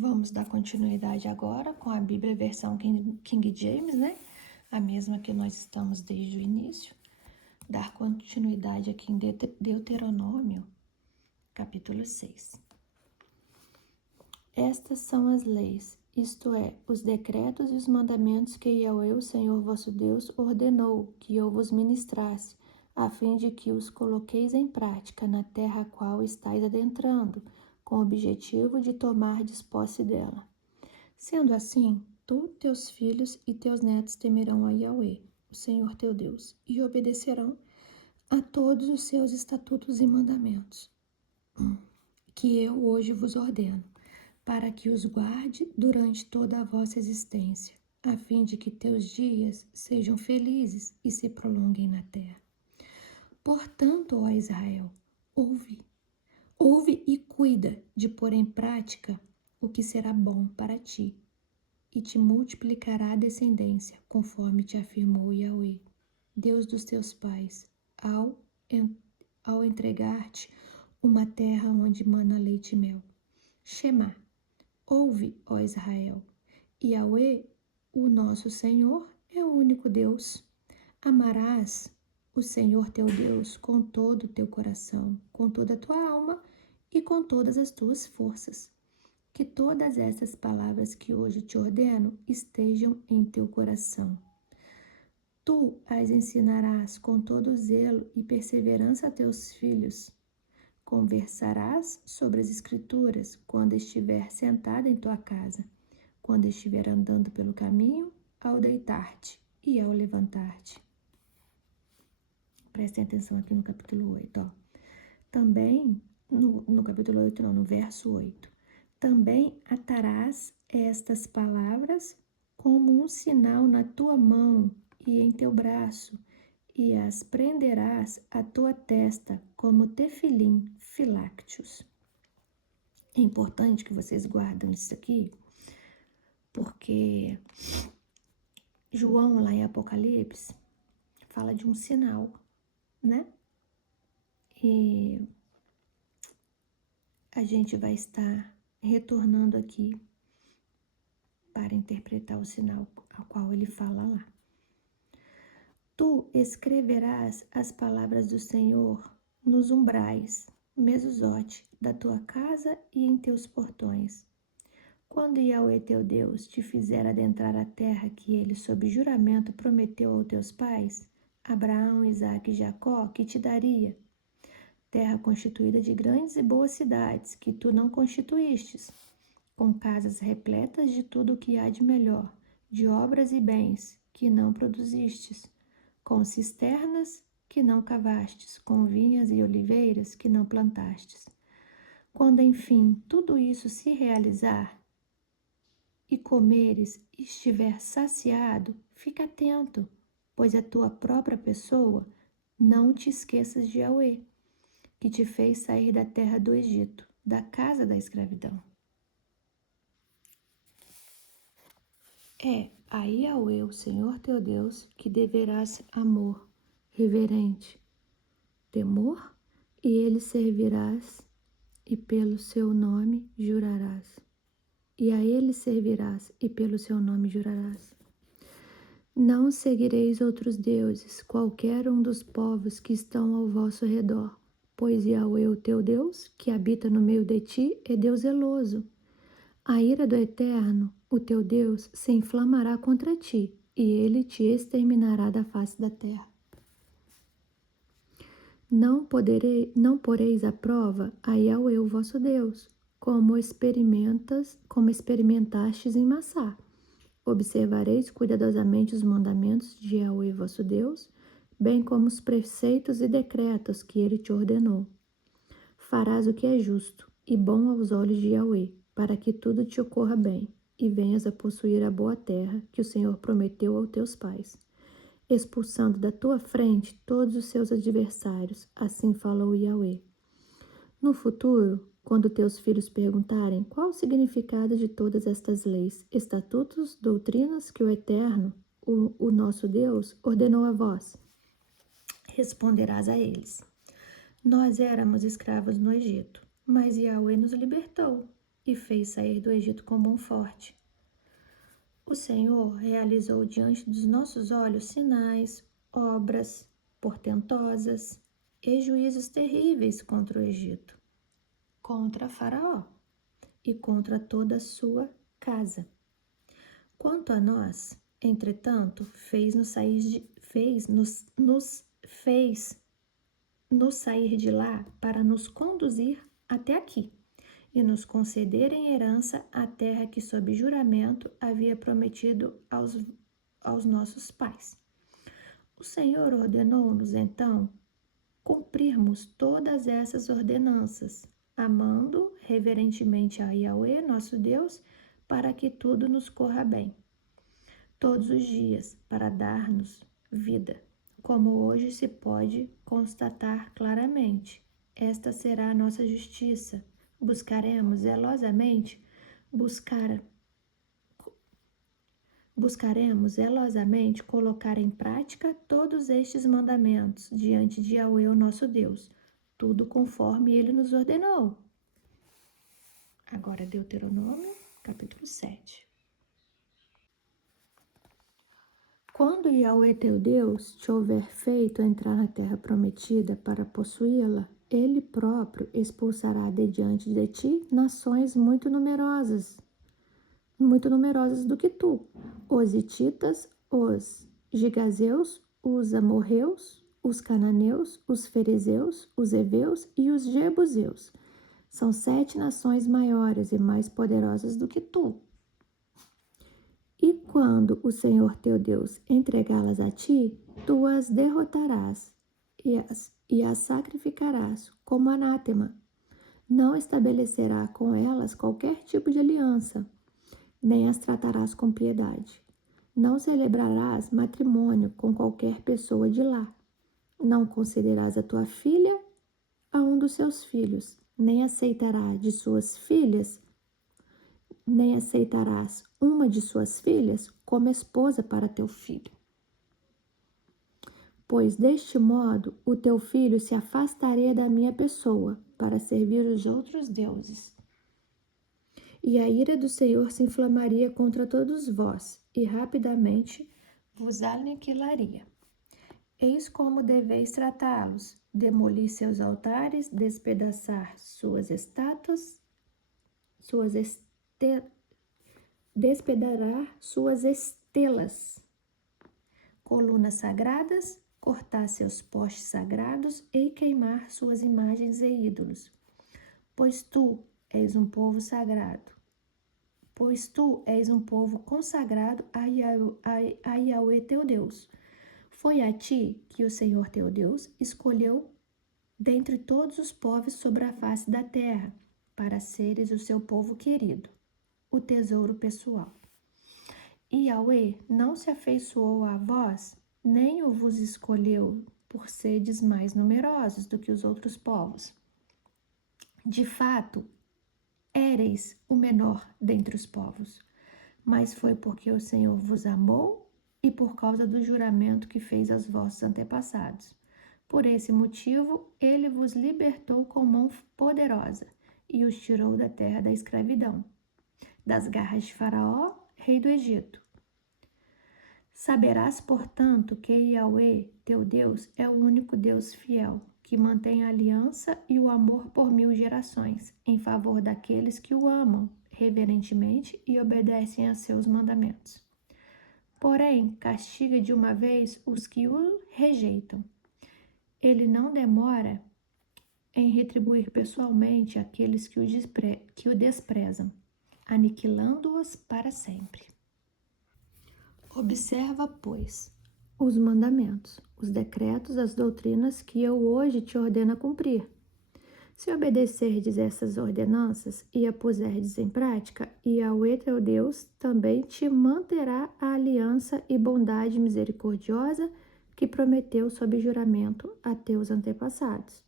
Vamos dar continuidade agora com a Bíblia versão King James, né? A mesma que nós estamos desde o início. Dar continuidade aqui em Deuteronômio, capítulo 6. Estas são as leis, isto é, os decretos e os mandamentos que Yahweh, o Senhor vosso Deus, ordenou que eu vos ministrasse, a fim de que os coloqueis em prática na terra a qual estáis adentrando, com o objetivo de tomardes posse dela. Sendo assim, tu, teus filhos e teus netos temerão a Yahweh, o Senhor teu Deus, e obedecerão a todos os seus estatutos e mandamentos, que eu hoje vos ordeno, para que os guarde durante toda a vossa existência, a fim de que teus dias sejam felizes e se prolonguem na terra. Portanto, ó Israel, ouve e cuida de pôr em prática o que será bom para ti, e te multiplicará a descendência, conforme te afirmou Yahweh, Deus dos teus pais, ao entregar-te uma terra onde mana leite e mel. Shema, ouve, ó Israel, Yahweh, o nosso Senhor, é o único Deus. Amarás o Senhor teu Deus com todo o teu coração, com toda a tua alma e com todas as tuas forças. Que todas essas palavras que hoje te ordeno estejam em teu coração. Tu as ensinarás com todo zelo e perseverança a teus filhos. Conversarás sobre as Escrituras quando estiver sentado em tua casa, quando estiver andando pelo caminho, ao deitar-te e ao levantar-te. Prestem atenção aqui no capítulo 8. Também, no capítulo 8 não, no verso 8. Também atarás estas palavras como um sinal na tua mão e em teu braço, e as prenderás à tua testa como tefilim filácteos. É importante que vocês guardem isso aqui, porque João, lá em Apocalipse, fala de um sinal, né? E a gente vai estar retornando aqui para interpretar o sinal ao qual ele fala lá. Tu escreverás as palavras do Senhor nos umbrais, mesuzote, da tua casa e em teus portões. Quando Yahweh teu Deus te fizer adentrar a terra que ele, sob juramento, prometeu aos teus pais, Abraão, Isaque e Jacó, que te daria, terra constituída de grandes e boas cidades, que tu não constituístes, com casas repletas de tudo o que há de melhor, de obras e bens, que não produzistes, com cisternas que não cavastes, com vinhas e oliveiras que não plantastes. Quando, enfim, tudo isso se realizar e comeres e estiver saciado, fica atento, pois a tua própria pessoa não te esqueças de Yahweh, que te fez sair da terra do Egito, da casa da escravidão. É a Yahweh, o Senhor teu Deus, que deverás amor, reverente, temor, e ele servirás, e pelo seu nome jurarás. E a ele servirás, e pelo seu nome jurarás. Não seguireis outros deuses, qualquer um dos povos que estão ao vosso redor, pois Yahweh, o teu Deus, que habita no meio de ti, é Deus zeloso. A ira do Eterno, o teu Deus, se inflamará contra ti, e ele te exterminará da face da terra. Não poreis à prova a Yahweh, o vosso Deus, como experimentastes em Massá. Observareis cuidadosamente os mandamentos de Yahweh, vosso Deus, bem como os preceitos e decretos que ele te ordenou. Farás o que é justo e bom aos olhos de Yahweh, para que tudo te ocorra bem, e venhas a possuir a boa terra que o Senhor prometeu aos teus pais, expulsando da tua frente todos os seus adversários, assim falou Yahweh. No futuro, quando teus filhos perguntarem qual o significado de todas estas leis, estatutos, doutrinas que o Eterno, o nosso Deus, ordenou a vós, responderás a eles: Nós éramos escravos no Egito, mas Yahweh nos libertou e fez sair do Egito com mão forte. O Senhor realizou diante dos nossos olhos sinais, obras portentosas e juízos terríveis contra o Egito, contra Faraó e contra toda a sua casa. Quanto a nós, entretanto, fez-nos sair de lá para nos conduzir até aqui e nos conceder em herança a terra que, sob juramento, havia prometido aos nossos pais. O Senhor ordenou-nos, então, cumprirmos todas essas ordenanças, amando reverentemente a Yahweh, nosso Deus, para que tudo nos corra bem, todos os dias, para dar-nos vida. Como hoje se pode constatar claramente, esta será a nossa justiça. Buscaremos zelosamente colocar em prática todos estes mandamentos diante de Yahweh, o nosso Deus, tudo conforme ele nos ordenou. Agora Deuteronômio, capítulo 7. Quando Yahweh teu Deus te houver feito entrar na terra prometida para possuí-la, ele próprio expulsará de diante de ti nações muito numerosas do que tu, os hititas, os gigazeus, os amorreus, os cananeus, os ferezeus, os heveus e os jebuseus. São 7 nações maiores e mais poderosas do que tu. E quando o Senhor teu Deus entregá-las a ti, tu as derrotarás e as sacrificarás como anátema. Não estabelecerá com elas qualquer tipo de aliança, nem as tratarás com piedade. Não celebrarás matrimônio com qualquer pessoa de lá. Não concederás a tua filha a um dos seus filhos, nem aceitarás uma de suas filhas como esposa para teu filho. Pois deste modo o teu filho se afastaria da minha pessoa para servir os outros deuses. E a ira do Senhor se inflamaria contra todos vós, e rapidamente vos aniquilaria. Eis como deveis tratá-los: demolir seus altares, despedaçar suas estátuas, despedaçar suas estelas, colunas sagradas, cortar seus postes sagrados e queimar suas imagens e ídolos. Pois tu és um povo consagrado a Yahweh teu Deus. Foi a ti que o Senhor teu Deus escolheu dentre todos os povos sobre a face da terra, para seres o seu povo querido, o tesouro pessoal. E Yahweh não se afeiçoou a vós, nem o vos escolheu por seres mais numerosos do que os outros povos. De fato, éreis o menor dentre os povos, mas foi porque o Senhor vos amou e por causa do juramento que fez aos vossos antepassados. Por esse motivo, ele vos libertou com mão poderosa e os tirou da terra da escravidão, das garras de Faraó, rei do Egito. Saberás, portanto, que Yahweh, teu Deus, é o único Deus fiel, que mantém a aliança e o amor por 1000 gerações, em favor daqueles que o amam reverentemente e obedecem a seus mandamentos. Porém, castiga de uma vez os que o rejeitam. Ele não demora em retribuir pessoalmente aqueles que o desprezam, aniquilando-os para sempre. Observa, pois, os mandamentos, os decretos, as doutrinas que eu hoje te ordeno a cumprir. Se obedecerdes essas ordenanças e a puserdes em prática, Yahweh teu Deus também te manterá a aliança e bondade misericordiosa que prometeu sob juramento a teus antepassados.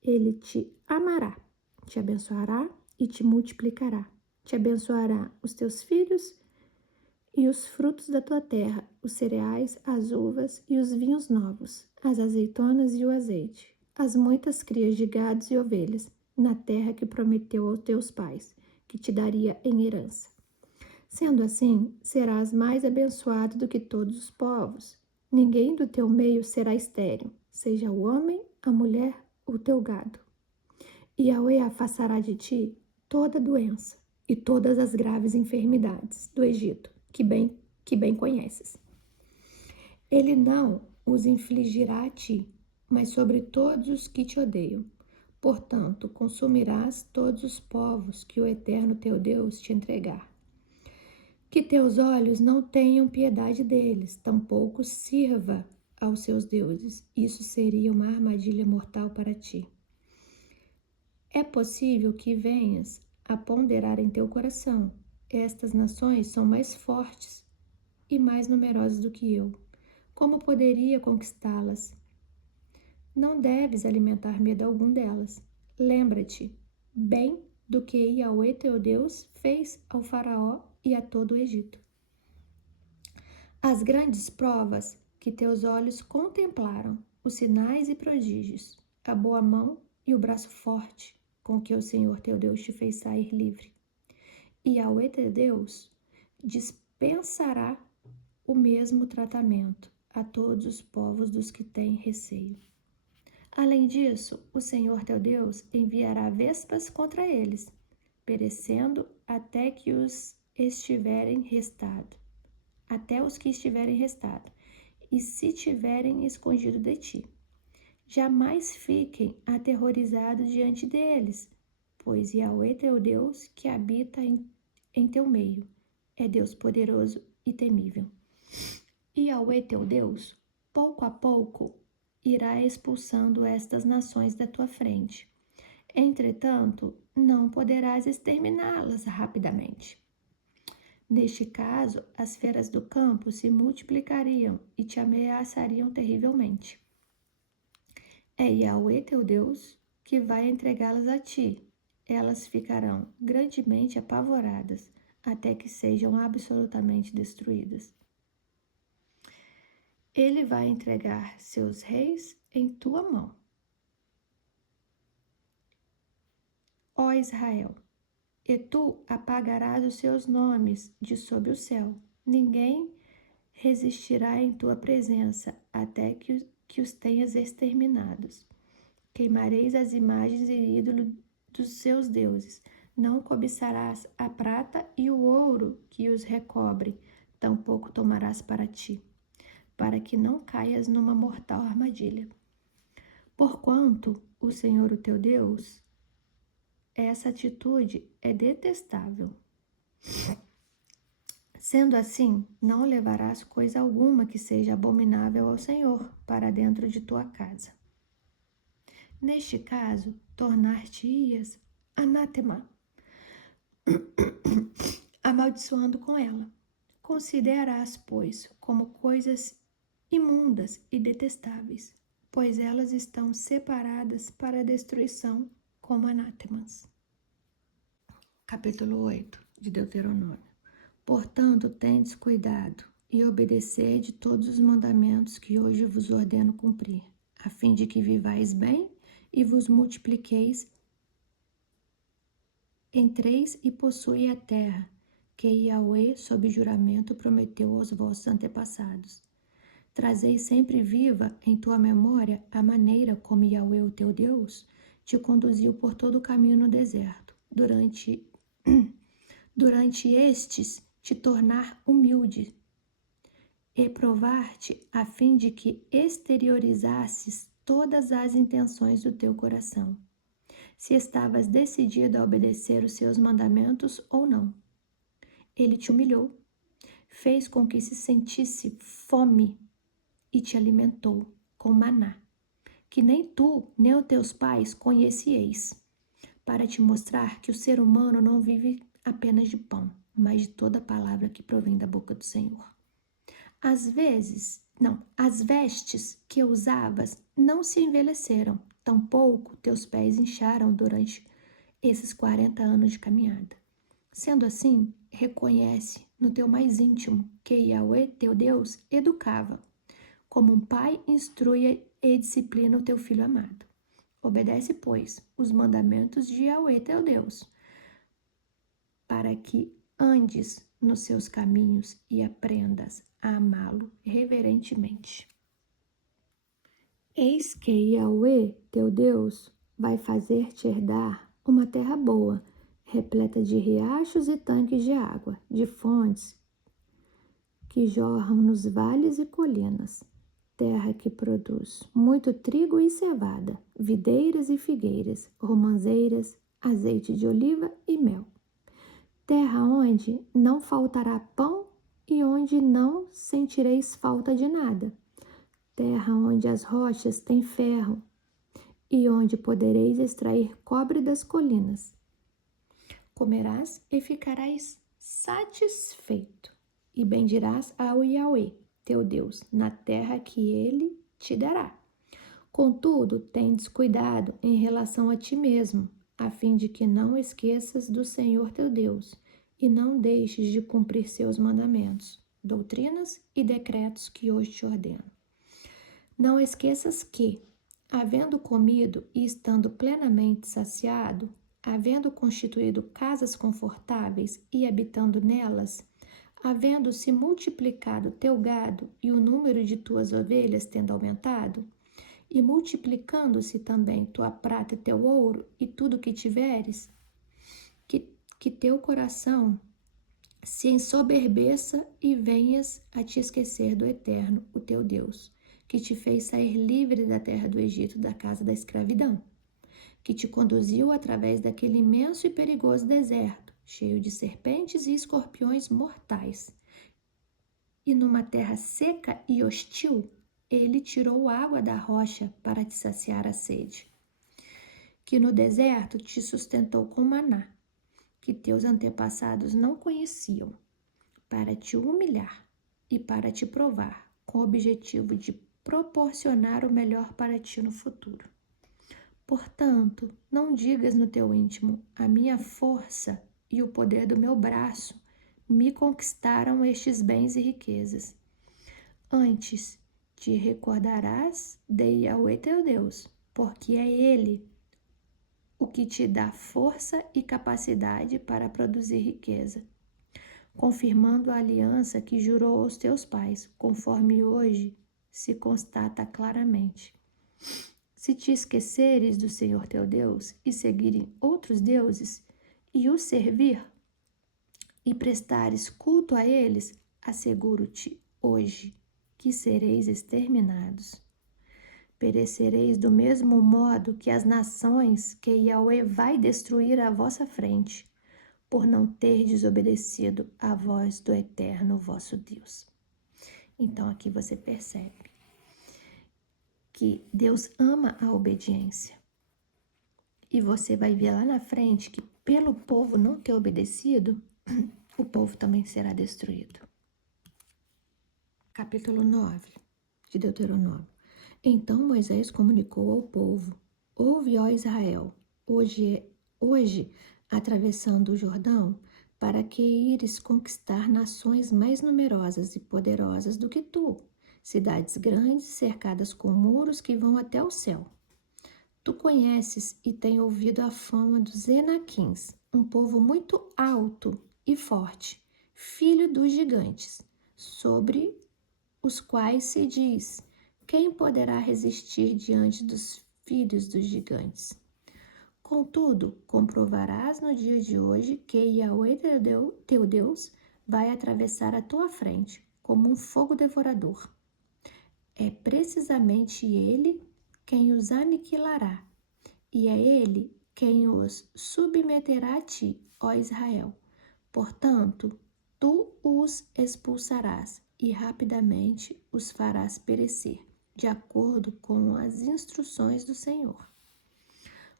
Ele te amará, te abençoará e te multiplicará. Te abençoará os teus filhos e os frutos da tua terra, os cereais, as uvas e os vinhos novos, as azeitonas e o azeite, as muitas crias de gados e ovelhas, na terra que prometeu aos teus pais, que te daria em herança. Sendo assim, serás mais abençoado do que todos os povos. Ninguém do teu meio será estéril, seja o homem, a mulher, o teu gado. E Yahweh afastará de ti toda doença e todas as graves enfermidades do Egito, que bem conheces. Ele não os infligirá a ti, mas sobre todos os que te odeiam. Portanto, consumirás todos os povos que o Eterno teu Deus te entregar. Que teus olhos não tenham piedade deles, tampouco sirva aos seus deuses. Isso seria uma armadilha mortal para ti. É possível que venhas a ponderar em teu coração: estas nações são mais fortes e mais numerosas do que eu. Como poderia conquistá-las? Não deves alimentar medo algum delas. Lembra-te bem do que Yahweh teu Deus fez ao faraó e a todo o Egito. As grandes provas que teus olhos contemplaram, os sinais e prodígios, a boa mão e o braço forte com que o Senhor teu Deus te fez sair livre. E Yahweh teu Deus dispensará o mesmo tratamento a todos os povos dos que têm receio. Além disso, o Senhor teu Deus enviará vespas contra eles, perecendo até que os estiverem restado, e se tiverem escondido de ti. Jamais fiquem aterrorizados diante deles, pois Yahweh teu Deus, que habita em teu meio, é Deus poderoso e temível. E Yahweh teu Deus, pouco a pouco, irá expulsando estas nações da tua frente. Entretanto, não poderás exterminá-las rapidamente. Neste caso, as feras do campo se multiplicariam e te ameaçariam terrivelmente. É Yahweh teu Deus que vai entregá-las a ti. Elas ficarão grandemente apavoradas até que sejam absolutamente destruídas. Ele vai entregar seus reis em tua mão. Ó Israel, e tu apagarás os seus nomes de sob o céu. Ninguém resistirá em tua presença até que os tenhas exterminados. Queimareis as imagens e ídolos dos seus deuses. Não cobiçarás a prata e o ouro que os recobre, tampouco tomarás para ti, para que não caias numa mortal armadilha. Porquanto o Senhor, o teu Deus, essa atitude é detestável. Sendo assim, não levarás coisa alguma que seja abominável ao Senhor para dentro de tua casa. Neste caso, tornar-te-ias anátema, amaldiçoando com ela. Considerarás, pois, como coisas imundas e detestáveis, pois elas estão separadas para a destruição como anátemas. Capítulo 8 de Deuteronômio. Portanto, tendes cuidado e obedecei todos os mandamentos que hoje vos ordeno cumprir, a fim de que vivais bem e vos multipliqueis, entreis e possuei a terra, que Yahweh, sob juramento, prometeu aos vossos antepassados. Trazei sempre viva em tua memória a maneira como Yahweh, o teu Deus, te conduziu por todo o caminho no deserto, durante estes te tornar humilde e provar-te a fim de que exteriorizasses todas as intenções do teu coração, se estavas decidido a obedecer os seus mandamentos ou não. Ele te humilhou, fez com que se sentisse fome e te alimentou com maná, que nem tu nem os teus pais conhecieis, para te mostrar que o ser humano não vive apenas de pão, mas de toda palavra que provém da boca do Senhor. As vestes que usavas não se envelheceram, tampouco teus pés incharam durante esses 40 anos de caminhada. Sendo assim, reconhece no teu mais íntimo que Yahweh, teu Deus, educava, como um pai instrui e disciplina o teu filho amado. Obedece, pois, os mandamentos de Yahweh, teu Deus, para que andes nos seus caminhos e aprendas a amá-lo reverentemente. Eis que Yahweh, teu Deus, vai fazer-te herdar uma terra boa, repleta de riachos e tanques de água, de fontes que jorram nos vales e colinas, terra que produz muito trigo e cevada, videiras e figueiras, romãzeiras, azeite de oliva e mel. Terra onde não faltará pão e onde não sentireis falta de nada. Terra onde as rochas têm ferro e onde podereis extrair cobre das colinas. Comerás e ficarás satisfeito, e bendirás ao Yahweh, teu Deus, na terra que ele te dará. Contudo, tendes cuidado em relação a ti mesmo, a fim de que não esqueças do Senhor teu Deus, e não deixes de cumprir seus mandamentos, doutrinas e decretos que hoje te ordeno. Não esqueças que, havendo comido e estando plenamente saciado, havendo constituído casas confortáveis e habitando nelas, havendo se multiplicado teu gado e o número de tuas ovelhas tendo aumentado, e multiplicando-se também tua prata e teu ouro e tudo que tiveres, que teu coração se ensoberbeça e venhas a te esquecer do Eterno, o teu Deus, que te fez sair livre da terra do Egito, da casa da escravidão, que te conduziu através daquele imenso e perigoso deserto, cheio de serpentes e escorpiões mortais. E numa terra seca e hostil, ele tirou água da rocha para te saciar a sede. Que no deserto te sustentou com maná, que teus antepassados não conheciam, para te humilhar e para te provar, com o objetivo de proporcionar o melhor para ti no futuro. Portanto, não digas no teu íntimo, a minha força e o poder do meu braço me conquistaram estes bens e riquezas. Antes, te recordarás de Yahweh teu Deus, porque é Ele o que te dá força e capacidade para produzir riqueza, confirmando a aliança que jurou aos teus pais, conforme hoje se constata claramente. Se te esqueceres do Senhor teu Deus e seguirem outros deuses e os servir e prestares culto a eles, asseguro-te hoje que sereis exterminados. Perecereis do mesmo modo que as nações que Yahweh vai destruir à vossa frente, por não ter desobedecido à voz do Eterno vosso Deus. Então aqui você percebe que Deus ama a obediência. E você vai ver lá na frente que pelo povo não ter obedecido, o povo também será destruído. Capítulo 9 de Deuteronômio. Então Moisés comunicou ao povo: ouve, ó Israel, hoje atravessando o Jordão, para que ires conquistar nações mais numerosas e poderosas do que tu, cidades grandes cercadas com muros que vão até o céu. Tu conheces e tem ouvido a fama dos Enaquins, um povo muito alto e forte, filho dos gigantes, sobre os quais se diz: quem poderá resistir diante dos filhos dos gigantes? Contudo, comprovarás no dia de hoje que Yahweh teu Deus vai atravessar a tua frente como um fogo devorador. É precisamente ele quem os aniquilará, e é ele quem os submeterá a ti, ó Israel. Portanto, tu os expulsarás e rapidamente os farás perecer, de acordo com as instruções do Senhor.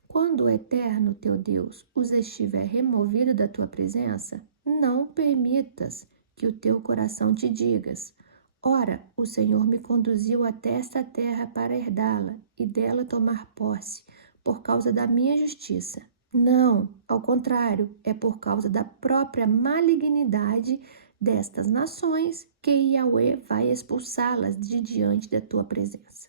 Quando o Eterno teu Deus os estiver removido da tua presença, não permitas que o teu coração te digas: ora, o Senhor me conduziu até esta terra para herdá-la e dela tomar posse, por causa da minha justiça. Não, ao contrário, é por causa da própria malignidade destas nações que Yahweh vai expulsá-las de diante da tua presença.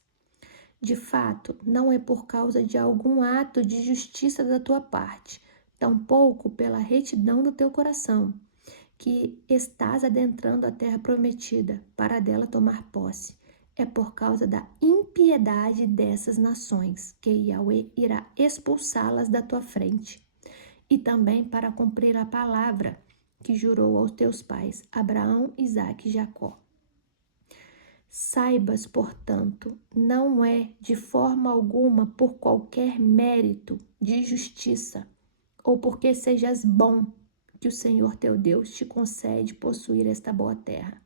De fato, não é por causa de algum ato de justiça da tua parte, tampouco pela retidão do teu coração, que estás adentrando a terra prometida, para dela tomar posse. É por causa da impiedade dessas nações que Yahweh irá expulsá-las da tua frente. E também para cumprir a palavra que jurou aos teus pais, Abraão, Isaque e Jacó. Saibas, portanto, não é de forma alguma por qualquer mérito de justiça, ou porque sejas bom, que o Senhor teu Deus te concede possuir esta boa terra,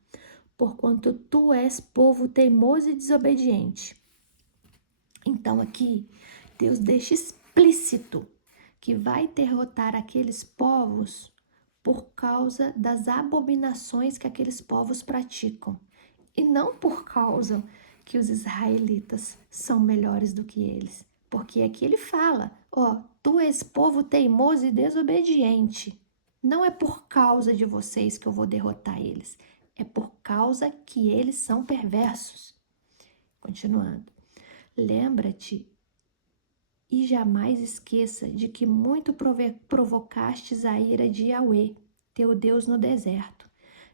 porquanto tu és povo teimoso e desobediente. Então aqui, Deus deixa explícito que vai derrotar aqueles povos por causa das abominações que aqueles povos praticam. E não por causa que os israelitas são melhores do que eles. Porque aqui ele fala, ó, tu és povo teimoso e desobediente. Não é por causa de vocês que eu vou derrotar eles. É por causa que eles são perversos. Continuando. Lembra-te e jamais esqueça de que muito provocastes a ira de Yahweh, teu Deus no deserto,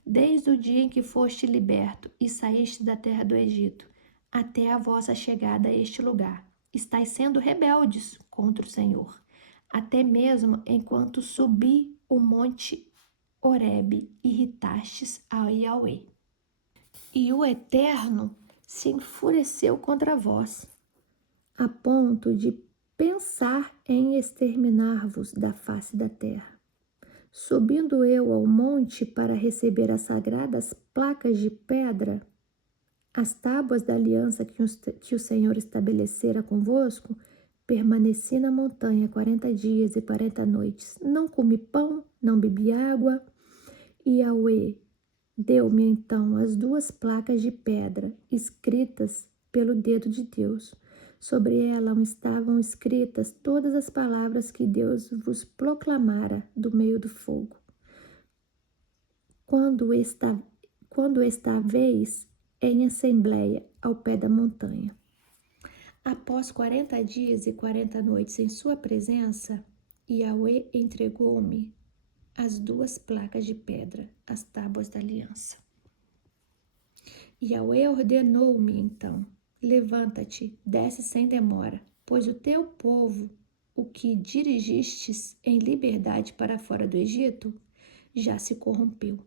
desde o dia em que foste liberto e saíste da terra do Egito, até a vossa chegada a este lugar. Estais sendo rebeldes contra o Senhor, até mesmo enquanto subi o monte Horebe, irritastes a Yahweh. E o Eterno se enfureceu contra vós, a ponto de pensar em exterminar-vos da face da terra. Subindo eu ao monte para receber as sagradas placas de pedra, as tábuas da aliança que o Senhor estabelecera convosco, permaneci na montanha 40 dias e 40 noites. Não comi pão, não bebi água. E Yahweh deu-me então as 2 placas de pedra, escritas pelo dedo de Deus. Sobre ela estavam escritas todas as palavras que Deus vos proclamara do meio do fogo. Quando estaveis em assembleia ao pé da montanha. Após 40 dias e 40 noites em sua presença, Yahweh entregou-me as 2 placas de pedra, as tábuas da aliança. Yahweh ordenou-me então, levanta-te, desce sem demora, pois o teu povo, o que dirigistes em liberdade para fora do Egito, já se corrompeu.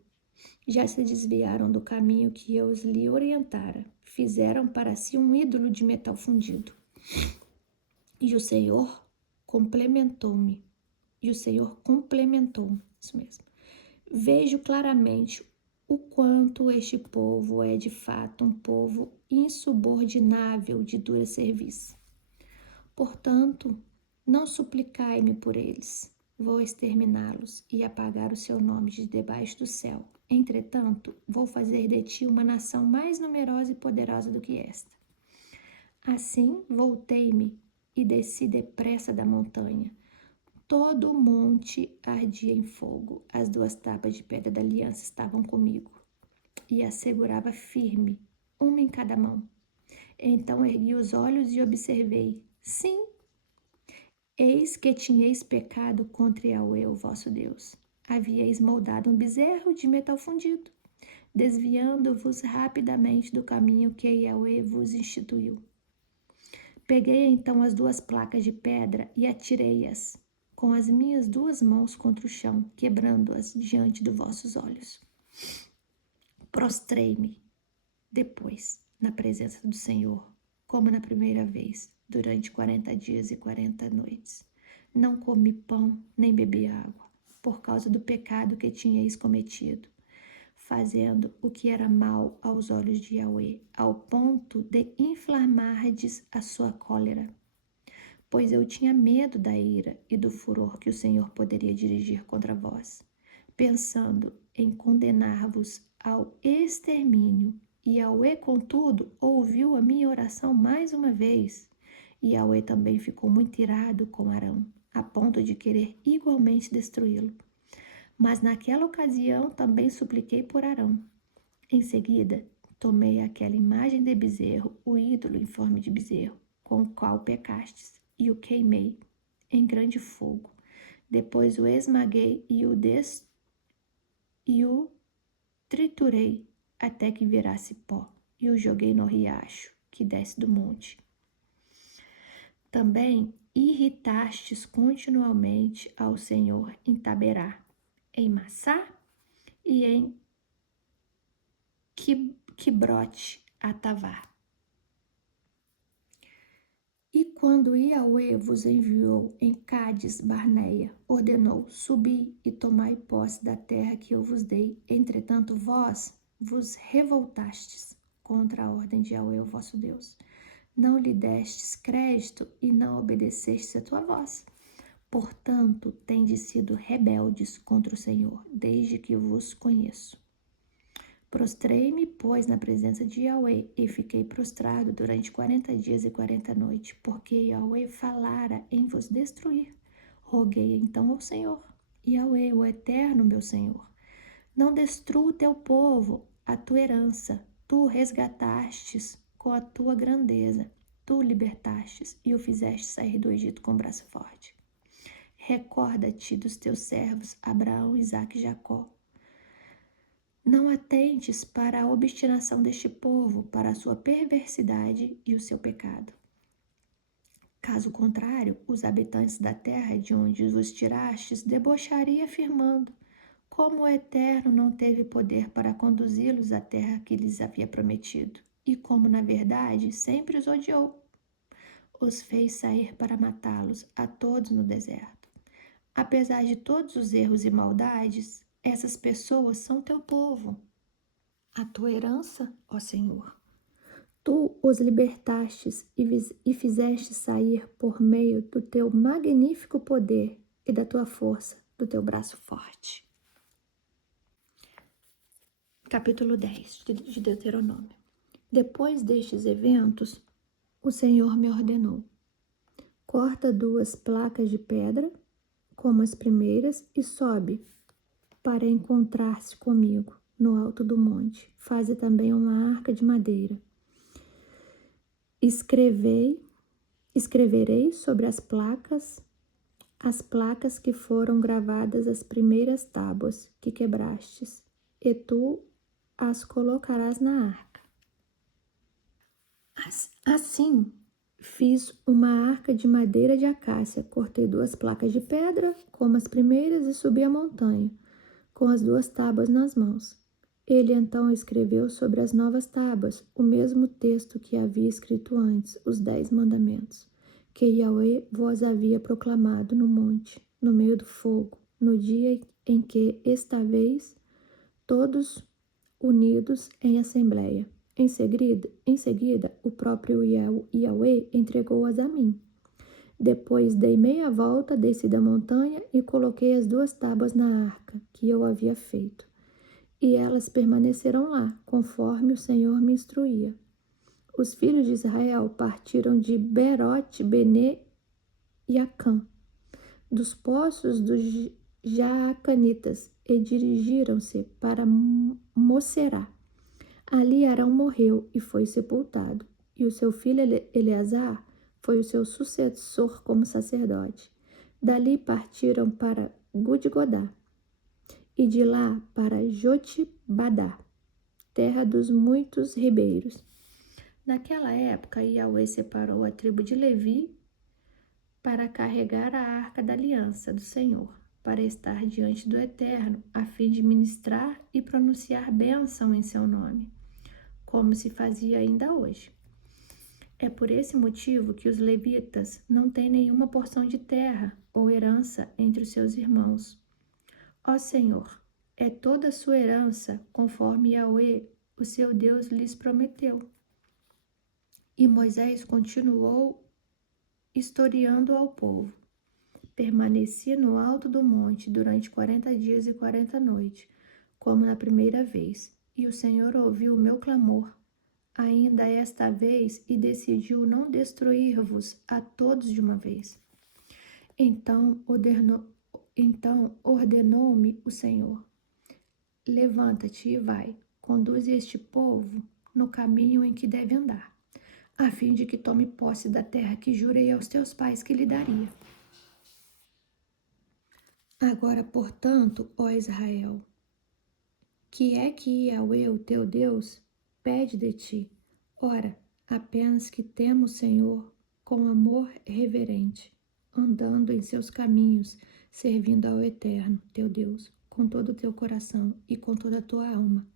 Já se desviaram do caminho que eu os lhe orientara. Fizeram para si um ídolo de metal fundido. E o Senhor complementou-me. Isso mesmo. Vejo claramente o quanto este povo é de fato um povo insubordinável de dura serviço. Portanto, não suplicai-me por eles. Vou exterminá-los e apagar o seu nome de debaixo do céu. Entretanto, vou fazer de ti uma nação mais numerosa e poderosa do que esta. Assim, voltei-me e desci depressa da montanha. Todo o monte ardia em fogo. As 2 tábuas de pedra da aliança estavam comigo e as segurava firme, uma em cada mão. Então ergui os olhos e observei. Sim, eis que tinhais pecado contra Yahweh, o vosso Deus. Havíeis moldado um bezerro de metal fundido, desviando-vos rapidamente do caminho que Yahweh vos instituiu. Peguei então as 2 placas de pedra e atirei-as com as minhas 2 mãos contra o chão, quebrando-as diante dos vossos olhos. Prostrei-me depois na presença do Senhor, como na primeira vez, durante 40 dias e 40 noites. Não comi pão, nem bebi água, por causa do pecado que tinhais cometido, fazendo o que era mal aos olhos de Yahweh, ao ponto de inflamardes a sua cólera. Pois eu tinha medo da ira e do furor que o Senhor poderia dirigir contra vós, pensando em condenar-vos ao extermínio. E Yahweh, contudo, ouviu a minha oração mais uma vez. E Yahweh também ficou muito irado com Arão, a ponto de querer igualmente destruí-lo. Mas naquela ocasião também supliquei por Arão. Em seguida, tomei aquela imagem de bezerro, o ídolo em forma de bezerro, com o qual pecastes, e o queimei em grande fogo. Depois o esmaguei e o triturei até que virasse pó, e o joguei no riacho que desce do monte. Também irritastes continuamente ao Senhor em Taberá, em Massá e em Quibrote Atavá. E quando Yahweh vos enviou em Cádiz Barneia, ordenou: subi e tomai posse da terra que eu vos dei. Entretanto, vós vos revoltastes contra a ordem de Yahweh, o vosso Deus. Não lhe destes crédito e não obedecestes a tua voz. Portanto, tendes sido rebeldes contra o Senhor, desde que vos conheço. Prostrei-me, pois, na presença de Yahweh, e fiquei prostrado durante 40 dias e 40 noites, porque Yahweh falara em vos destruir. Roguei então ao Senhor, Yahweh, o eterno meu Senhor, não destrua o teu povo, a tua herança. Tu resgatastes com a tua grandeza, tu libertastes e o fizeste sair do Egito com braço forte. Recorda-te dos teus servos, Abraão, Isaque e Jacó. Não atentes para a obstinação deste povo, para a sua perversidade e o seu pecado. Caso contrário, os habitantes da terra de onde vos tirastes debochariam, afirmando: como o Eterno não teve poder para conduzi-los à terra que lhes havia prometido, e como, na verdade, sempre os odiou, os fez sair para matá-los a todos no deserto. Apesar de todos os erros e maldades, essas pessoas são teu povo, a tua herança, ó Senhor. Tu os libertastes e fizeste sair por meio do teu magnífico poder e da tua força, do teu braço forte. Capítulo 10 de Deuteronômio. Depois destes eventos, o Senhor me ordenou: corta 2 placas de pedra, como as primeiras, e sobe para encontrar-se comigo no alto do monte. Faze também uma arca de madeira. Escreverei sobre as placas que foram gravadas as primeiras tábuas que quebrastes, e tu as colocarás na arca. Assim, fiz uma arca de madeira de acácia, cortei 2 placas de pedra, como as primeiras, e subi a montanha, com as 2 tábuas nas mãos. Ele então escreveu sobre as novas tábuas o mesmo texto que havia escrito antes, os 10 mandamentos, que Yahweh vos havia proclamado no monte, no meio do fogo, no dia em que estaveis todos unidos em assembleia. Em seguida, o próprio Yahweh entregou-as a mim. Depois dei meia volta, desci da montanha e coloquei as 2 tábuas na arca que eu havia feito. E elas permaneceram lá, conforme o Senhor me instruía. Os filhos de Israel partiram de Berote Bene Yacã, dos poços dos Jaacanitas, e dirigiram-se para Moserá. Ali Arão morreu e foi sepultado, e o seu filho Eleazar foi o seu sucessor como sacerdote. Dali partiram para Gudgodá, e de lá para Jotibadá, terra dos muitos ribeiros. Naquela época, Yahweh separou a tribo de Levi para carregar a arca da aliança do Senhor, para estar diante do Eterno, a fim de ministrar e pronunciar bênção em seu nome, como se fazia ainda hoje. É por esse motivo que os levitas não têm nenhuma porção de terra ou herança entre os seus irmãos. Ó Senhor, é toda a sua herança, conforme Yahweh, o seu Deus, lhes prometeu. E Moisés continuou historiando ao povo. Permaneci no alto do monte durante 40 dias e 40 noites, como na primeira vez, e o Senhor ouviu o meu clamor, ainda esta vez, e decidiu não destruir-vos a todos de uma vez. Então ordenou-me o Senhor: levanta-te e vai, conduze este povo no caminho em que deve andar, a fim de que tome posse da terra que jurei aos teus pais que lhe daria. Agora, portanto, ó Israel, que é que Yahweh, o teu Deus, pede de ti? Ora, apenas que tema o Senhor com amor reverente, andando em seus caminhos, servindo ao Eterno, teu Deus, com todo o teu coração e com toda a tua alma,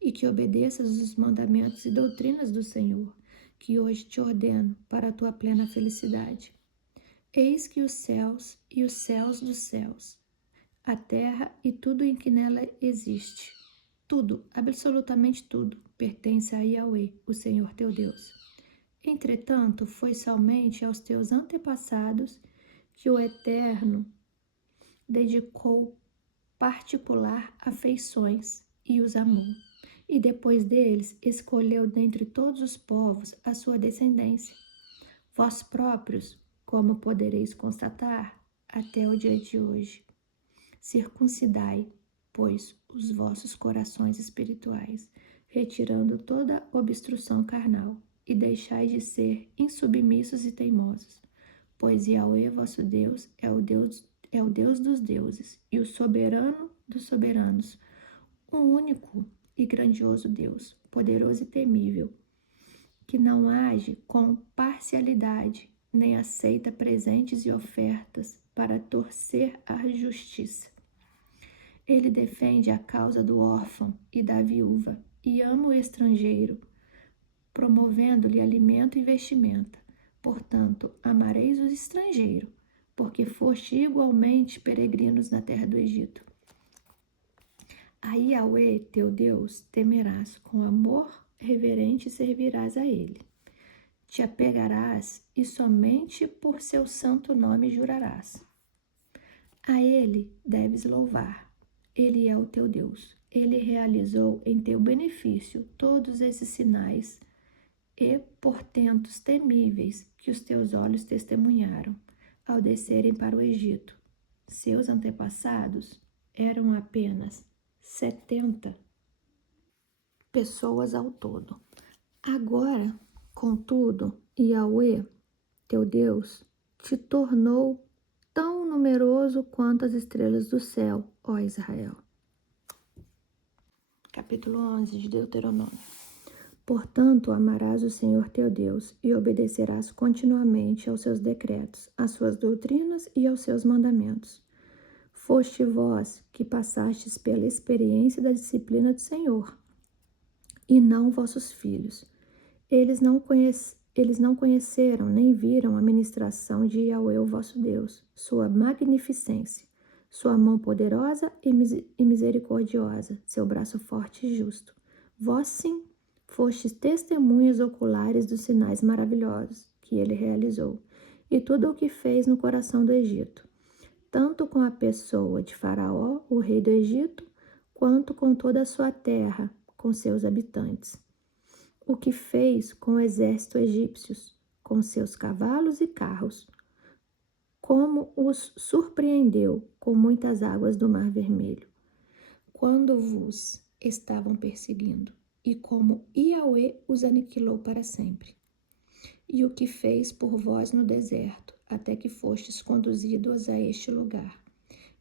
e que obedeças os mandamentos e doutrinas do Senhor, que hoje te ordeno para a tua plena felicidade. Eis que os céus e os céus dos céus, a terra e tudo em que nela existe, tudo, absolutamente tudo, pertence a Yahweh, o Senhor teu Deus. Entretanto, foi somente aos teus antepassados que o Eterno dedicou particular afeições e os amou. E depois deles escolheu dentre todos os povos a sua descendência. Vós próprios, como podereis constatar, até o dia de hoje. Circuncidai, pois, os vossos corações espirituais, retirando toda obstrução carnal, e deixai de ser insubmissos e teimosos, pois Yahweh vosso Deus é o Deus dos deuses e o soberano dos soberanos, um único e grandioso Deus, poderoso e temível, que não age com parcialidade, nem aceita presentes e ofertas para torcer a justiça. Ele defende a causa do órfão e da viúva e ama o estrangeiro, promovendo-lhe alimento e vestimenta. Portanto, amareis o estrangeiro, porque foste igualmente peregrinos na terra do Egito. A Yahweh, teu Deus, temerás, com amor reverente servirás a ele. Te apegarás e somente por seu santo nome jurarás. A ele deves louvar. Ele é o teu Deus. Ele realizou em teu benefício todos esses sinais e portentos temíveis que os teus olhos testemunharam ao descerem para o Egito. Seus antepassados eram apenas 70 pessoas ao todo. Agora, contudo, Yahweh, teu Deus, te tornou tão numeroso quanto as estrelas do céu, ó Israel. Capítulo 11 de Deuteronômio. Portanto, amarás o Senhor teu Deus e obedecerás continuamente aos seus decretos, às suas doutrinas e aos seus mandamentos. Foste vós que passastes pela experiência da disciplina do Senhor, e não vossos filhos. Eles não conheceram nem viram a ministração de Yahweh, o vosso Deus, sua magnificência, sua mão poderosa e misericordiosa, seu braço forte e justo. Vós sim, fostes testemunhas oculares dos sinais maravilhosos que ele realizou, e tudo o que fez no coração do Egito, tanto com a pessoa de Faraó, o rei do Egito, quanto com toda a sua terra, com seus habitantes. O que fez com o exército egípcios, com seus cavalos e carros, como os surpreendeu com muitas águas do Mar Vermelho, quando vos estavam perseguindo, e como Yahweh os aniquilou para sempre. E o que fez por vós no deserto, até que fostes conduzidos a este lugar.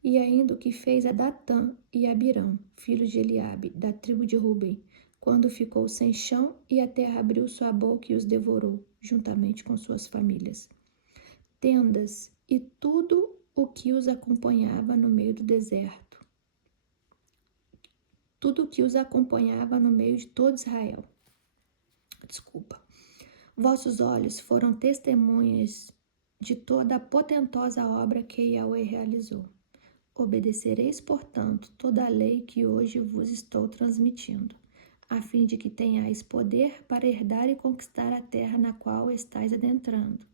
E ainda o que fez a Datã e Abirão, filhos de Eliabe, da tribo de Ruben, quando ficou sem chão e a terra abriu sua boca e os devorou, juntamente com suas famílias. Tendas e tudo o que os acompanhava no meio do deserto. Tudo o que os acompanhava no meio de todo Israel. Vossos olhos foram testemunhas de toda a potentosa obra que Yahweh realizou. Obedecereis, portanto, toda a lei que hoje vos estou transmitindo, a fim de que tenhais poder para herdar e conquistar a terra na qual estáis adentrando,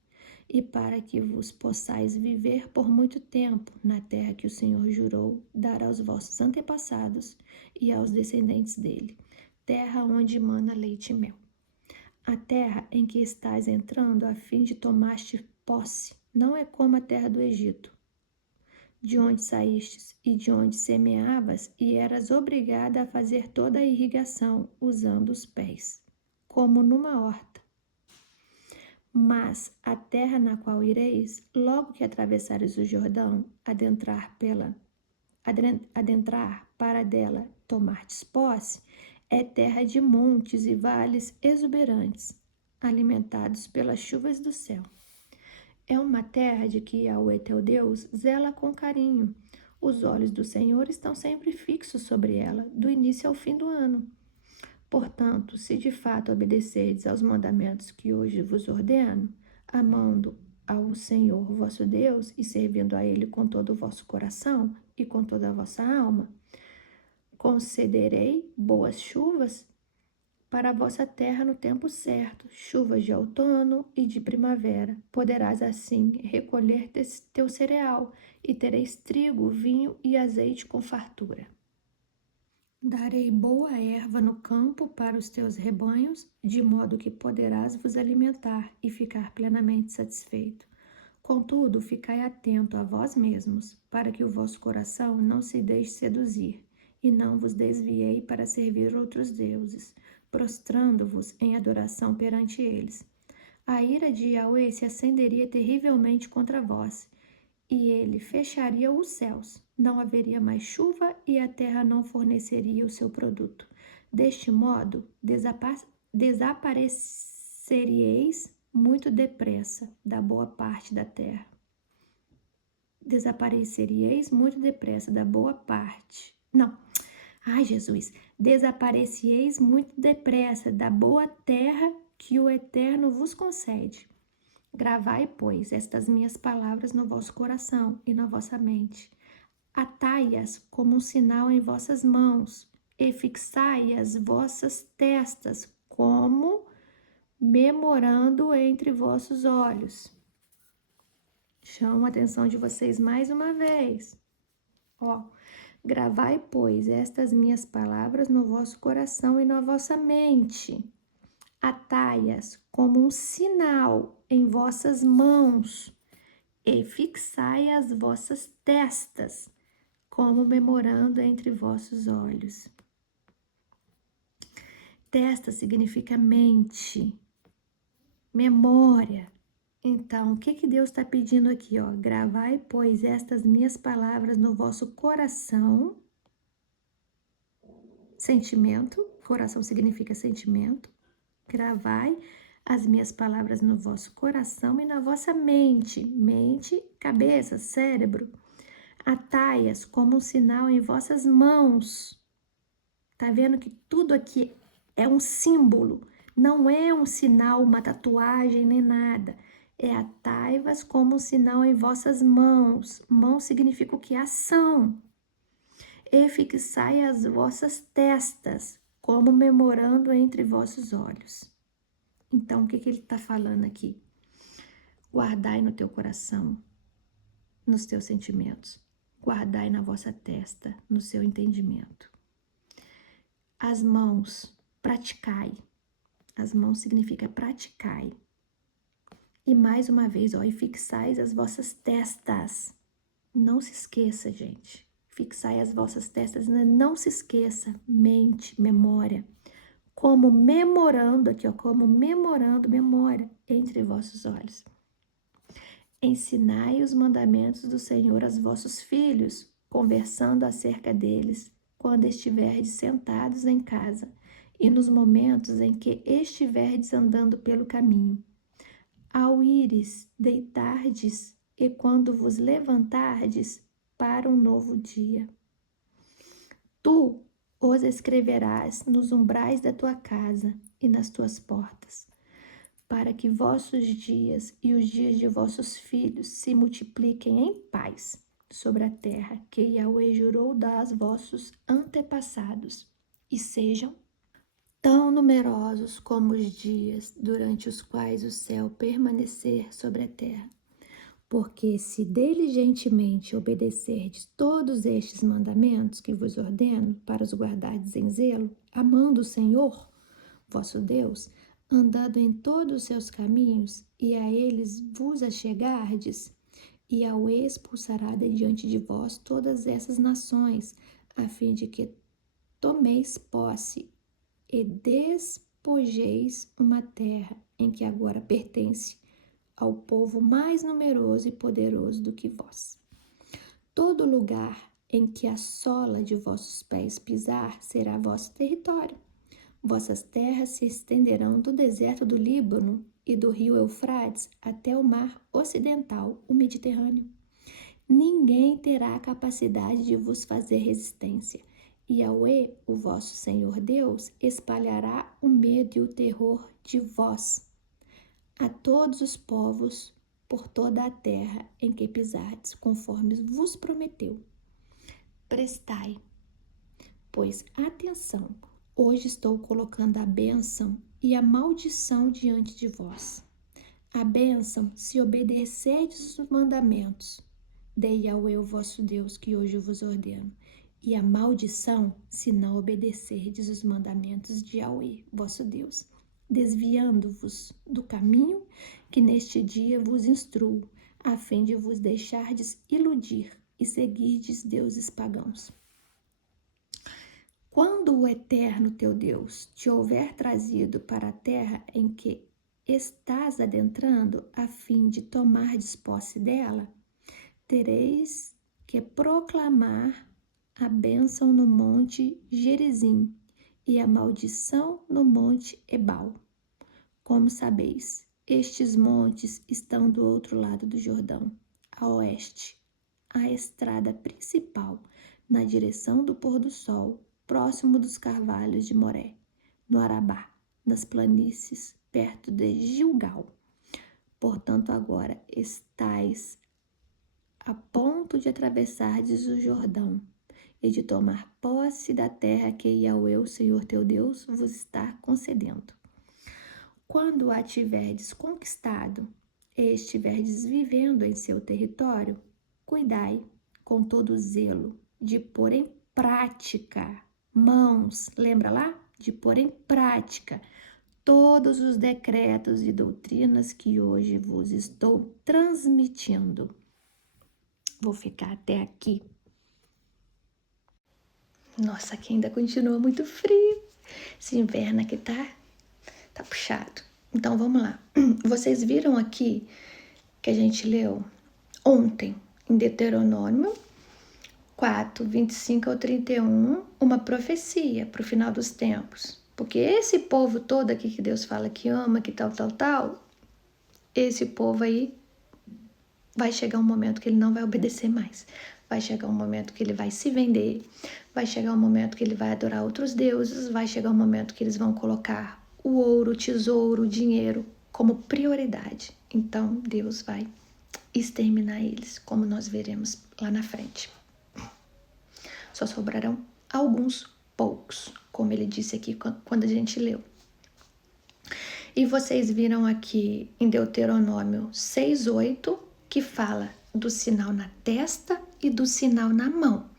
e para que vos possais viver por muito tempo na terra que o Senhor jurou dar aos vossos antepassados e aos descendentes dele, terra onde mana leite e mel. A terra em que estáis entrando a fim de tomaste posse não é como a terra do Egito, de onde saístes e de onde semeavas e eras obrigada a fazer toda a irrigação usando os pés, como numa horta. Mas a terra na qual ireis, logo que atravessares o Jordão, adentrar para dela tomardes posse, é terra de montes e vales exuberantes, alimentados pelas chuvas do céu. É uma terra de que Yahweh teu Deus zela com carinho. Os olhos do Senhor estão sempre fixos sobre ela, do início ao fim do ano. Portanto, se de fato obedecerdes aos mandamentos que hoje vos ordeno, amando ao Senhor vosso Deus e servindo a Ele com todo o vosso coração e com toda a vossa alma, concederei boas chuvas para a vossa terra no tempo certo, chuvas de outono e de primavera. Poderás assim recolher teu cereal e tereis trigo, vinho e azeite com fartura. Darei boa erva no campo para os teus rebanhos, de modo que poderás vos alimentar e ficar plenamente satisfeito. Contudo, ficai atento a vós mesmos, para que o vosso coração não se deixe seduzir, e não vos desviei para servir outros deuses, prostrando-vos em adoração perante eles. A ira de Yahweh se acenderia terrivelmente contra vós, e ele fecharia os céus. Não haveria mais chuva e a terra não forneceria o seu produto. Deste modo, desapareceríeis muito depressa da boa parte da terra. Desapareceríeis muito depressa da boa parte. Não. Ai, Jesus. Desaparecieis muito depressa da boa terra que o Eterno vos concede. Gravai, pois, estas minhas palavras no vosso coração e na vossa mente. Atai-as como um sinal em vossas mãos e fixai as vossas testas como memorando entre vossos olhos. Chamo a atenção de vocês mais uma vez. Gravai, pois, estas minhas palavras no vosso coração e na vossa mente. Atai-as como um sinal em vossas mãos e fixai as vossas testas, como memorando entre vossos olhos. Testa significa mente, memória. Então, o que Deus está pedindo aqui? Gravai, pois, estas minhas palavras no vosso coração. Sentimento, coração significa sentimento. Gravai as minhas palavras no vosso coração e na vossa mente. Mente, cabeça, cérebro. Atai-as como um sinal em vossas mãos. Tá vendo que tudo aqui é um símbolo. Não é um sinal, uma tatuagem, nem nada. É atai-as como um sinal em vossas mãos. Mão significa o que? Ação. E fixai as vossas testas, como memorando entre vossos olhos. Então, o que ele está falando aqui? Guardai no teu coração, nos teus sentimentos. Guardai na vossa testa, no seu entendimento. As mãos, praticai. As mãos significa praticai. E mais uma vez, e fixai as vossas testas. Não se esqueça, gente. Fixai as vossas testas, não se esqueça. Mente, memória. Como memorando aqui, como memorando, memória entre vossos olhos. Ensinai os mandamentos do Senhor aos vossos filhos, conversando acerca deles, quando estiverdes sentados em casa, e nos momentos em que estiverdes andando pelo caminho. Ao ires, deitardes, e quando vos levantardes para um novo dia. Tu os escreverás nos umbrais da tua casa e nas tuas portas, para que vossos dias e os dias de vossos filhos se multipliquem em paz sobre a terra que Yahweh jurou dar aos vossos antepassados, e sejam tão numerosos como os dias durante os quais o céu permanecer sobre a terra. Porque se diligentemente obedecerdes todos estes mandamentos que vos ordeno para os guardardes em zelo, amando o Senhor, vosso Deus, andando em todos os seus caminhos, e a eles vos achegardes, e Yahweh expulsará de diante de vós todas essas nações, a fim de que tomeis posse e despojeis uma terra em que agora pertence ao povo mais numeroso e poderoso do que vós. Todo lugar em que a sola de vossos pés pisar será vosso território. Vossas terras se estenderão do deserto do Líbano e do rio Eufrates até o mar ocidental, o Mediterrâneo. Ninguém terá a capacidade de vos fazer resistência. E Yahweh, o vosso Senhor Deus, espalhará o medo e o terror de vós a todos os povos por toda a terra em que pisardes, conforme vos prometeu. Prestai, pois, atenção, hoje estou colocando a bênção e a maldição diante de vós. A bênção, se obedecerdes os mandamentos, de Yahweh, o vosso Deus, que hoje vos ordeno. E a maldição, se não obedecerdes os mandamentos de Yahweh, vosso Deus, desviando-vos do caminho que neste dia vos instruo, a fim de vos deixardes iludir e seguirdes deuses pagãos. Quando o Eterno teu Deus te houver trazido para a terra em que estás adentrando, a fim de tomardes posse dela, tereis que proclamar a bênção no monte Gerizim e a maldição no monte Ebal. Como sabeis, estes montes estão do outro lado do Jordão, a oeste, a estrada principal, na direção do pôr do sol, próximo dos carvalhos de Moré, no Arabá, nas planícies, perto de Gilgal. Portanto, agora estais a ponto de atravessardes o Jordão e de tomar posse da terra que Yahweh, o Senhor teu Deus, vos está concedendo. Quando a tiverdes conquistado e estiverdes vivendo em seu território, cuidai com todo zelo de pôr em prática, mãos, lembra lá? De pôr em prática todos os decretos e doutrinas que hoje vos estou transmitindo. Vou ficar até aqui. Nossa, aqui ainda continua muito frio. Esse inverno aqui tá puxado. Então, vamos lá. Vocês viram aqui que a gente leu ontem, em Deuteronômio 4, 25 ao 31, uma profecia para o final dos tempos. Porque esse povo todo aqui que Deus fala que ama, que tal, esse povo aí vai chegar um momento que ele não vai obedecer mais. Vai chegar um momento que ele vai se vender, vai chegar um momento que ele vai adorar outros deuses, vai chegar um momento que eles vão colocar o ouro, o tesouro, o dinheiro como prioridade. Então, Deus vai exterminar eles, como nós veremos lá na frente. Só sobrarão alguns poucos, como ele disse aqui quando a gente leu. E vocês viram aqui em Deuteronômio 6:8, que fala do sinal na testa e do sinal na mão.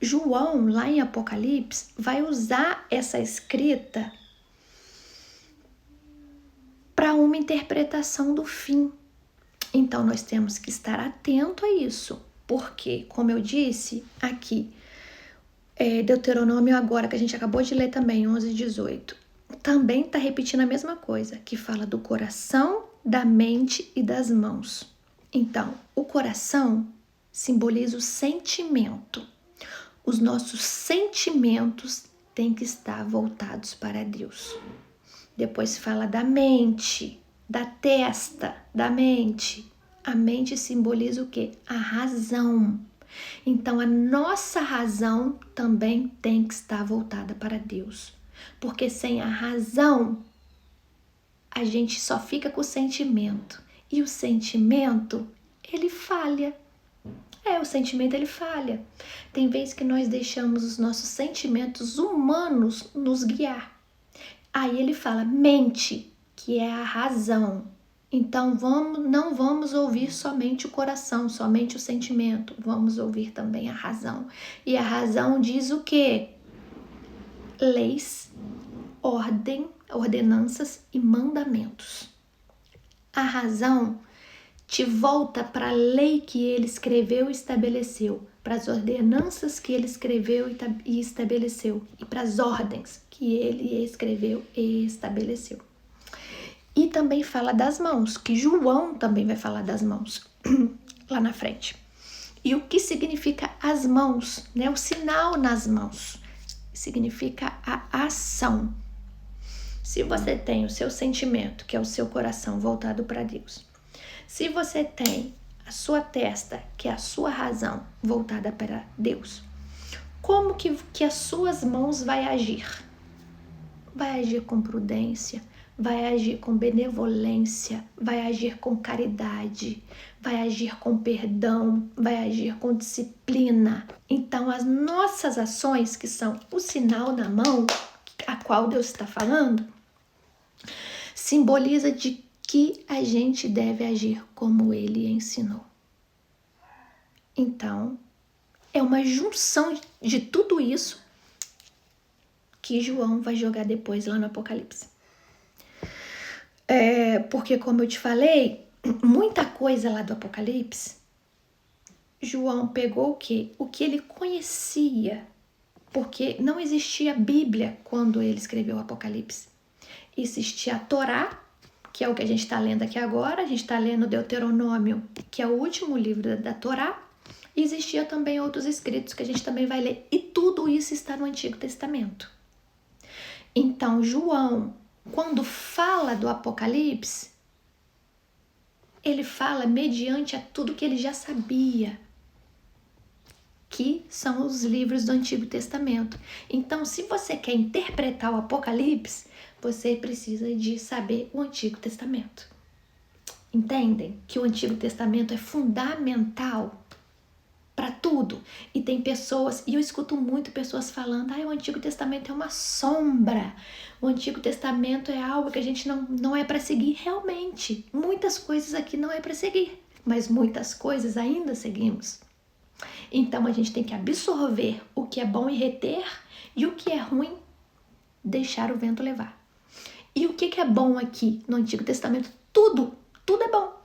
João, lá em Apocalipse, vai usar essa escrita para uma interpretação do fim. Então, nós temos que estar atento a isso, porque, como eu disse aqui, Deuteronômio agora, que a gente acabou de ler também, 11:18, também está repetindo a mesma coisa, que fala do coração, da mente e das mãos. Então, o coração simboliza o sentimento. Os nossos sentimentos têm que estar voltados para Deus. Depois fala da mente, da testa, da mente. A mente simboliza o quê? A razão. Então, a nossa razão também tem que estar voltada para Deus. Porque sem a razão, a gente só fica com o sentimento. E o sentimento, ele falha. O sentimento, ele falha. Tem vezes que nós deixamos os nossos sentimentos humanos nos guiar. Aí ele fala, mente, que é a razão. Então, não vamos ouvir somente o coração, somente o sentimento. Vamos ouvir também a razão. E a razão diz o quê? Leis, ordenanças e mandamentos. A razão te volta para a lei que ele escreveu e estabeleceu, para as ordenanças que ele escreveu e estabeleceu, e para as ordens que ele escreveu e estabeleceu. E também fala das mãos, que João também vai falar das mãos lá na frente. E o que significa as mãos, né? O sinal nas mãos significa a ação. Se você tem o seu sentimento, que é o seu coração voltado para Deus, se você tem a sua testa, que é a sua razão voltada para Deus, como que as suas mãos vai agir? Vai agir com prudência, vai agir com benevolência, vai agir com caridade, vai agir com perdão, vai agir com disciplina. Então, as nossas ações, que são o sinal na mão, a qual Deus está falando, simboliza de que a gente deve agir como Ele ensinou. Então, é uma junção de tudo isso que João vai jogar depois lá no Apocalipse. Porque, como eu te falei, muita coisa lá do Apocalipse, João pegou o quê? O que ele conhecia, porque não existia Bíblia quando ele escreveu o Apocalipse. Existia a Torá, que é o que a gente está lendo aqui agora, a gente está lendo Deuteronômio, que é o último livro da Torá, e existia também outros escritos que a gente também vai ler, e tudo isso está no Antigo Testamento. Então, João, quando fala do Apocalipse, ele fala mediante a tudo que ele já sabia, que são os livros do Antigo Testamento. Então, se você quer interpretar o Apocalipse, você precisa de saber o Antigo Testamento. Entendem que o Antigo Testamento é fundamental para tudo. E tem pessoas, e eu escuto muito pessoas falando, o Antigo Testamento é uma sombra, o Antigo Testamento é algo que a gente não é para seguir. Realmente, muitas coisas aqui não é para seguir, mas muitas coisas ainda seguimos. Então a gente tem que absorver o que é bom e reter, e o que é ruim, deixar o vento levar. E o que é bom aqui no Antigo Testamento? Tudo é bom.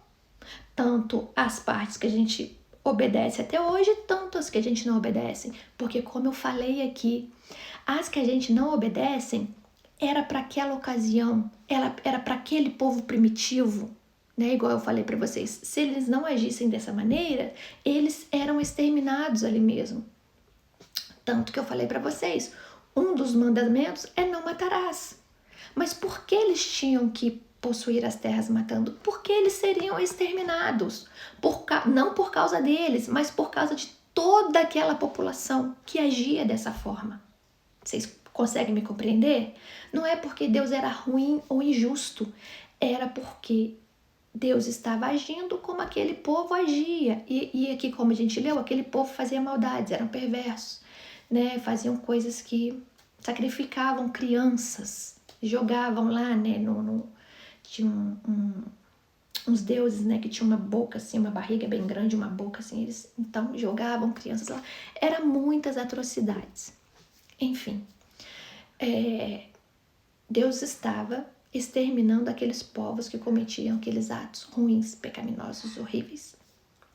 Tanto as partes que a gente obedece até hoje, tanto as que a gente não obedece. Porque, como eu falei aqui, as que a gente não obedece era para aquela ocasião, era para aquele povo primitivo, né? Igual eu falei para vocês, se eles não agissem dessa maneira, eles eram exterminados ali mesmo. Tanto que eu falei para vocês, um dos mandamentos é não matarás. Mas por que eles tinham que possuir as terras matando? Porque eles seriam exterminados. Não por causa deles, mas por causa de toda aquela população que agia dessa forma. Vocês conseguem me compreender? Não é porque Deus era ruim ou injusto, era porque Deus estava agindo como aquele povo agia. E aqui, como a gente leu, aquele povo fazia maldades, eram perversos, né? Faziam coisas que sacrificavam crianças, jogavam lá, né? Tinha uns deuses, né? Que tinha uma boca assim, uma barriga bem grande, uma boca assim. Eles então jogavam crianças lá. Eram muitas atrocidades. Enfim, Deus estava exterminando aqueles povos que cometiam aqueles atos ruins, pecaminosos, horríveis.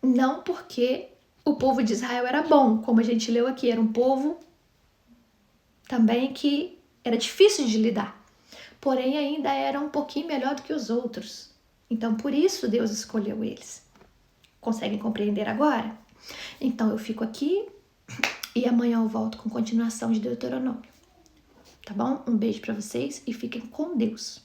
Não porque o povo de Israel era bom, como a gente leu aqui, era um povo também que era difícil de lidar, porém ainda era um pouquinho melhor do que os outros. Então, por isso Deus escolheu eles. Conseguem compreender agora? Então, eu fico aqui e amanhã eu volto com continuação de Deuteronômio. Tá bom? Um beijo para vocês e fiquem com Deus.